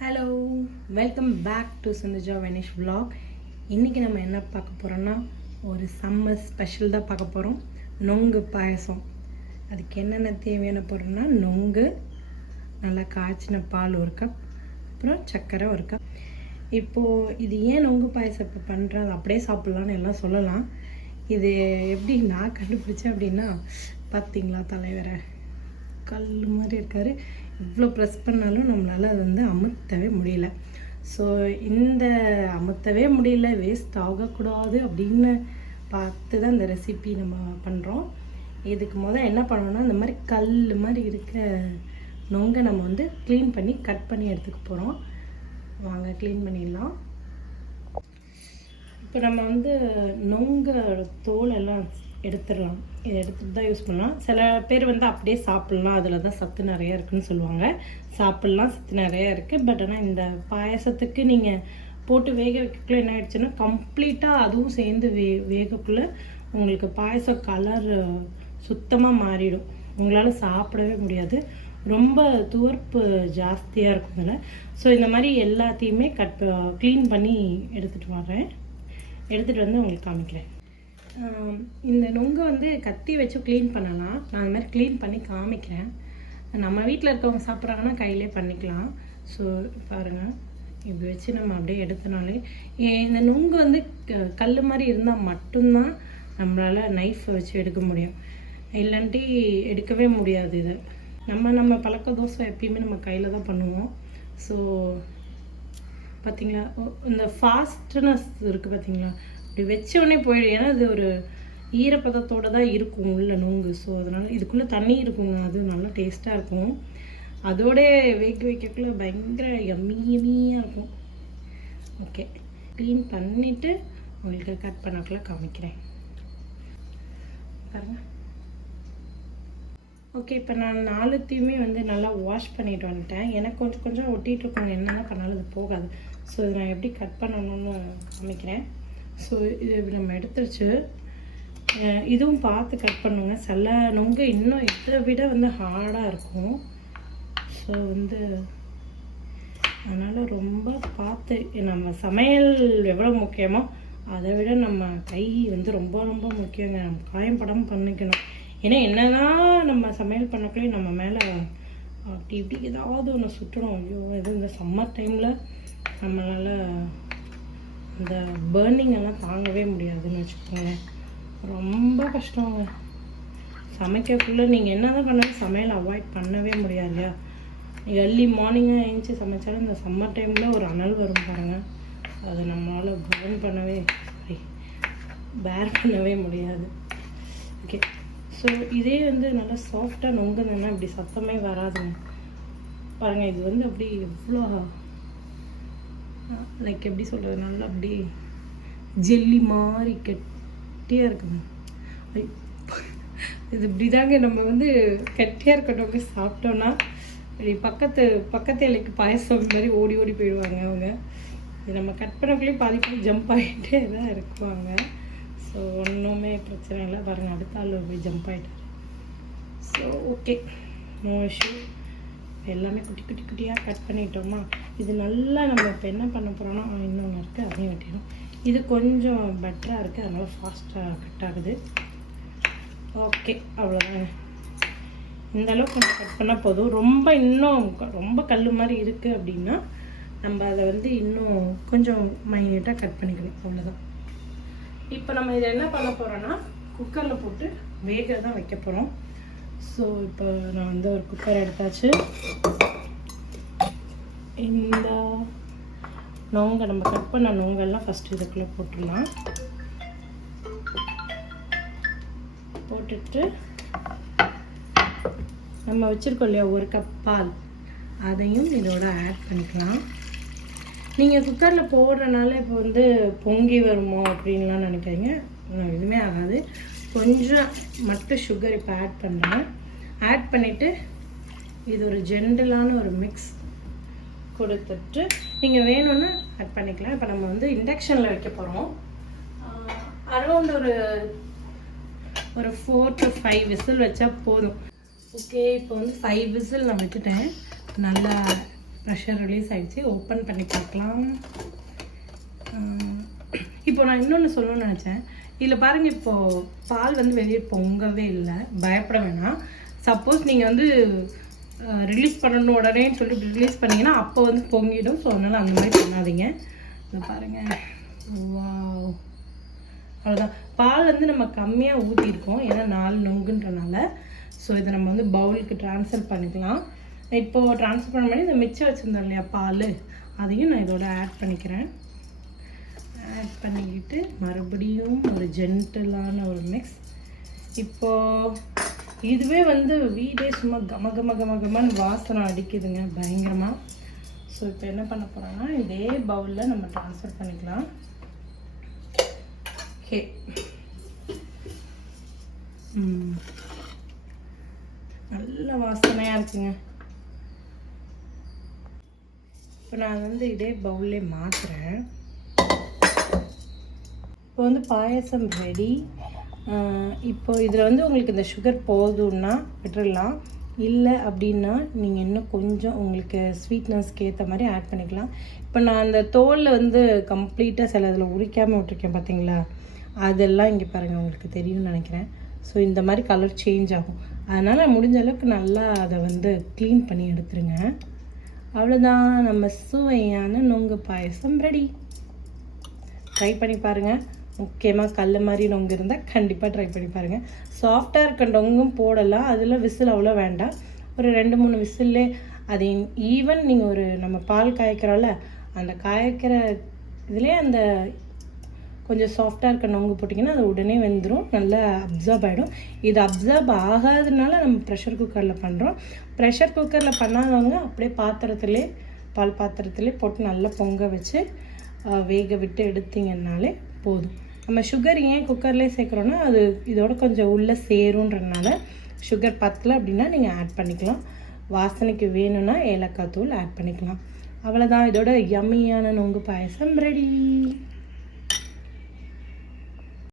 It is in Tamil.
Hello welcome back to Sindhuja Venish vlog இன்றைக்கி நம்ம என்ன பார்க்க போகிறோன்னா ஒரு சம்மர் ஸ்பெஷல் தான் பார்க்க போகிறோம் நொங்கு பாயசம். அதுக்கு என்னென்ன தேவையான பொருள்னா நொங்கு நல்லா காய்ச்சின பால் ஒரு கப் அப்புறம் சர்க்கரை ஒரு கப் இப்போது இது ஏன் நொங்கு பாயசம் இப்போ பண்ணுறேன் அது அப்படியே சாப்பிட்லான்னு எல்லாம் சொல்லலாம். இது எப்படி நான் கண்டுபிடிச்சேன் அப்படின்னா பார்த்தீங்களா தலைவரை? கல் மாதிரி இருக்காரு. இவ்வளோ ப்ரெஸ் பண்ணாலும் நம்மளால் அது வந்து அமுத்தவே முடியல. ஸோ இந்த அமுத்தவே முடியல வேஸ்ட் ஆகக்கூடாது அப்படின்னு பார்த்து தான் இந்த ரெசிபி நம்ம பண்ணுறோம் இதுக்கு முதல் என்ன பண்ணணும்னா இந்த மாதிரி கல் மாதிரி இருக்க நொங்கை நம்ம வந்து க்ளீன் பண்ணி கட் பண்ணி எடுத்துக்க போகிறோம் வாங்க க்ளீன் பண்ணிடலாம். இப்போ நம்ம வந்து நொங்கோட தோல் எல்லாம் எடுத்துடலாம் இதை எடுத்துட்டு தான் யூஸ் பண்ணலாம். சில பேர் வந்து அப்படியே சாப்பிட்லாம். அதில் தான் சத்து நிறையா இருக்குன்னு சொல்லுவாங்க. சாப்பிட்லாம் சத்து நிறையா இருக்குது பட் ஆனால் இந்த பாயசத்துக்கு நீங்கள் போட்டு வேக வைக்கக்குள்ள என்ன ஆயிடுச்சுன்னா கம்ப்ளீட்டாக அதுவும் சேர்ந்து வே வேகக்குள்ள உங்களுக்கு பாயசம் கலர் சுத்தமாக மாறிடும். உங்களால் சாப்பிடவே முடியாது. ரொம்ப துவர்ப்பு ஜாஸ்தியாக இருக்கும் இதில். ஸோ இந்த மாதிரி எல்லாத்தையுமே கட் க்ளீன் பண்ணி எடுத்துகிட்டு வரேன் எடுத்துகிட்டு வந்து உங்களுக்கு காமிக்கிறேன். இந்த நொங்கை வந்து கத்தி வச்சு க்ளீன் பண்ணலாம். நான் அந்த மாதிரி க்ளீன் பண்ணி காமிக்கிறேன். நம்ம வீட்டில் இருக்கவங்க சாப்பிட்றாங்கன்னா கையிலே பண்ணிக்கலாம். ஸோ பாருங்கள் இப்படி வச்சு நம்ம அப்படியே எடுத்தனாலே இந்த நொங்கு வந்து கல் மாதிரி இருந்தால் மட்டும்தான் நம்மளால் நைஃப் வச்சு எடுக்க முடியும். இல்லாட்டி எடுக்கவே முடியாது இது. நம்ம நம்ம பழக்க தோசை எப்பயுமே நம்ம கையில் தான் பண்ணுவோம். ஸோ பார்த்தீங்களா இந்த ஃபாஸ்ட்னஸ் இருக்குது பார்த்தீங்களா அப்படி வச்ச உடனே போயிடும் ஏன்னா இது ஒரு ஈரப்பதத்தோட தான் இருக்கும் உள்ள நோங்கு. ஸோ அதனால் இதுக்குள்ளே தண்ணி இருக்குங்க. அது நல்லா டேஸ்ட்டாக இருக்கும். அதோட வேக வைக்கக்குள்ள பயங்கர யம்மி இருக்கும். ஓகே க்ளீன் பண்ணிவிட்டு உங்களுக்கு கட் பண்ணக்குள்ள காமிக்கிறேன். பாருங்க. ஓகே இப்போ நான் நாலுத்தையுமே வந்து நல்லா வாஷ் பண்ணிட்டு வந்துட்டேன். எனக்கு கொஞ்சம் கொஞ்சம் ஒட்டிகிட்டு இருக்கோங்க என்னென்ன பண்ணாலும் அது போகாது. ஸோ இதை நான் எப்படி கட் பண்ணணும்னு காமிக்கிறேன். ஸோ இது நம்ம எடுத்துருச்சு. இதுவும் பார்த்து கட் பண்ணுங்க. சில நொங்கு இன்னும் இதை விட வந்து ஹார்டாக இருக்கும். ஸோ வந்து அதனால் ரொம்ப பார்த்து நம்ம சமையல் எவ்வளோ முக்கியமோ அதை விட நம்ம கை வந்து ரொம்ப ரொம்ப முக்கியங்க. நம்ம காயம் படாமல் பண்ணிக்கணும். ஏன்னா என்னதான் நம்ம சமையல் பண்ணக்குள்ளே நம்ம மேலே அப்படி இப்படி ஏதாவது ஒன்று சுற்றணும் ஐயோ இது இந்த சம்மர் டைமில் நம்மளால் இந்த பேர்னிங் எல்லாம் தாங்கவே முடியாதுன்னு வச்சுக்கோங்களேன். ரொம்ப கஷ்டங்க சமைக்கக்குள்ளே நீங்கள் என்ன தான் பண்ணாலும் சமையல் அவாய்ட் பண்ணவே முடியாது இல்லையா? எர்லி மார்னிங்காக எழுந்துச்சி சமைச்சாலும் இந்த சம்மர் டைமில் ஒரு அனல் வரும் பாருங்கள் அதை நம்மளால் பேர்ன் பண்ணவே பேர் பண்ணவே முடியாது. ஓகே ஸோ இதே வந்து நல்லா சாஃப்டாக நொங்குதுன்னா இப்படி சத்தமே வராதுங்க. பாருங்கள் இது வந்து அப்படி எவ்வளோ லைக் எப்படி சொல்கிறது நல்லா அப்படி ஜெல்லி மாதிரி கெட்டியாக இருக்குங்க. இது இப்படிதாங்க நம்ம வந்து கெட்டியாக இருக்கட்டும் சாப்பிட்டோன்னா இப்படி பக்கத்து பக்கத்து இலைக்கு பாயசம் மாதிரி ஓடி ஓடி போயிடுவாங்க அவங்க. இது நம்ம கட் பண்ணக்குள்ளேயே பாதி பேர் ஜம்ப் ஆகிட்டே தான் இருக்குவாங்க. ஸோ ஒன்றுமே பிரச்சனை இல்லை. பாருங்கள் அடுத்த ஆள் போய் ஜம்ப் ஆகிட்டார் ஸோ ஓகே நோ இஷ்யூ எல்லாமே குட்டி குட்டி குட்டியாக கட் பண்ணிட்டோமா? இது நல்லா நம்ம இப்போ என்ன பண்ண போகிறோம்னா இன்னொன்று இருக்குது அதையும் வெட்டிடும் இது கொஞ்சம் பெட்டராக இருக்குது அதனால் ஃபாஸ்ட்டாக கட் ஆகுது. ஓகே அவ்வளோதாங்க இந்த அளவுக்கு கொஞ்சம் கட் பண்ணால் போதும். ரொம்ப இன்னும் ரொம்ப கல் மாதிரி இருக்குது அப்படின்னா நம்ம அதை வந்து இன்னும் கொஞ்சம் மைனியூட்டாக கட் பண்ணிக்கணும். அவ்வளோதான் இப்போ நம்ம இதை என்ன பண்ண போகிறோன்னா குக்கரில் போட்டு வேக தான் வைக்க போகிறோம் ஸோ இப்போ நான் வந்து ஒரு குக்கர் எடுத்தாச்சு. இந்த நொங்க நம்ம கட் பண்ண நொங்கெல்லாம் ஃபஸ்ட்டு இதுக்குள்ளே போட்டுடலாம். போட்டுட்டு நம்ம வச்சுருக்கோம் இல்லையா ஒரு கப் பால். அதையும் இதோட ஆட் பண்ணிக்கலாம். நீங்கள் குக்கரில் போடுறனால இப்போ வந்து பொங்கி வருமோ அப்படின்லாம் நினைக்காதீங்க. எதுவுமே ஆகாது. கொஞ்சம் மட்டும் சுகர் இப்போ ஆட் பண்ணுறேன் ஆட் பண்ணிவிட்டு இது ஒரு ஜென்ரலான ஒரு மிக்ஸ் கொடுத்துட்டு நீங்கள் வேணும்னு ஆட் பண்ணிக்கலாம். இப்போ நம்ம வந்து இண்டக்ஷனில் வைக்க போகிறோம் அரௌண்ட் ஒரு ஒரு ஃபோர் டு ஃபைவ் விசில் வச்சா போதும். ஓகே இப்போ வந்து ஃபைவ் விசில் நான் வச்சுட்டேன் நல்லா ப்ரெஷர் ரிலீஸ் ஆகிடுச்சு ஓப்பன் பண்ணி பார்க்கலாம். இப்போ நான் இன்னொன்று சொல்லணும்னு நினச்சேன். இதில் பாருங்கள் இப்போது பால் வந்து வெளியே பொங்கவே இல்லை. பயப்பட வேணாம். சப்போஸ் நீங்கள் வந்து ரிலீஸ் பண்ணணும் உடனேன்னு சொல்லிட்டு ரிலீஸ் பண்ணீங்கன்னா அப்போ வந்து பொங்கிடும். ஸோ அதனால் அந்த மாதிரி பண்ணாதீங்க. இதை பாருங்கள் வாவ் அவ்வளோதான் பால் வந்து நம்ம கம்மியாக ஊற்றிருக்கோம் ஏன்னா நாலு நொங்குன்றனால. ஸோ இதை நம்ம வந்து பவுலுக்கு ட்ரான்ஸ்ஃபர் பண்ணிக்கலாம். இப்போது ட்ரான்ஸ்ஃபர் பண்ண மாதிரி இந்த மிச்சம் வச்சுருந்தோம் இல்லையா பால்? அதையும் நான் இதோட ஆட் பண்ணிக்கிறேன். ஆட் பண்ணிக்கிட்டு மறுபடியும் ஒரு ஜென்டலான ஒரு மிக்ஸ் இப்போது இதுவே வந்து வீடே சும்மா கம கம கம கமன்னு வாசனை அடிக்குதுங்க பயங்கரமாக ஸோ இப்போ என்ன பண்ண போகிறோம்னா இதே பவுலில் நம்ம ட்ரான்ஸ்ஃபர் பண்ணிக்கலாம். ஓகே நல்ல வாசனையாக இருக்குங்க. இப்போ நான் வந்து இதே பவுல்லே மாற்றுறேன் இப்போ வந்து பாயசம் ரெடி இப்போ இதில் வந்து உங்களுக்கு இந்த சுகர் போதும்னா விட்டுறலாம். இல்லை அப்படின்னா நீங்கள் இன்னும் கொஞ்சம் உங்களுக்கு ஸ்வீட்னஸ்க்கு ஏற்ற மாதிரி ஆட் பண்ணிக்கலாம். இப்போ நான் அந்த தோலில் வந்து கம்ப்ளீட்டாக சில இதில் உரிக்காமல் விட்டுருக்கேன் பார்த்தீங்களா அதெல்லாம் இங்கே பாருங்கள் உங்களுக்கு தெரியும்னு நினைக்கிறேன். ஸோ இந்த மாதிரி கலர் சேஞ்ச் ஆகும். அதனால் முடிஞ்ச அளவுக்கு நல்லா அதை வந்து க்ளீன் பண்ணி எடுத்துருங்க. அவ்வளோதான் நம்ம சுவையான நொங்கு பாயசம் ரெடி ட்ரை பண்ணி பாருங்கள் முக்கியமாக கல் மாதிரி நொங்கு இருந்தால் கண்டிப்பாக ட்ரை பண்ணி பாருங்கள் சாஃப்டாக இருக்க நொங்கும் போடலாம். அதில் விசில் அவ்வளோ வேண்டாம். ஒரு ரெண்டு மூணு விசில்லே அது ஈவன் நீங்கள் ஒரு நம்ம பால் காய்க்கிறோம்ல அந்த காய்க்கிற இதுலேயே அந்த கொஞ்சம் சாஃப்டாக இருக்க நொங்கு போட்டிங்கன்னா அது உடனே வெந்துடும் நல்லா அப்சர்ப் ஆகிடும் இது அப்சர்ப் ஆகாததுனால நம்ம ப்ரெஷர் குக்கரில் பண்ணுறோம் ப்ரெஷர் குக்கரில் பண்ணாதவங்க அப்படியே பாத்திரத்துலேயே பால் பாத்திரத்துலேயே போட்டு நல்லா பொங்க வச்சு வேக விட்டு எடுத்தீங்கன்னாலே போதும். நம்ம சுகர் ஏன் குக்கர்லேயே சேர்க்குறோன்னா அது இதோட கொஞ்சம் உள்ளே சேருன்றதுனால சுகர் பத்தலை அப்படின்னா நீங்கள் ஆட் பண்ணிக்கலாம். வாசனைக்கு வேணும்னா ஏலக்காய் தூள் ஆட் பண்ணிக்கலாம். அவ்வளோதான் இதோட யம்மியான நொங்கு பாயசம் ரெடி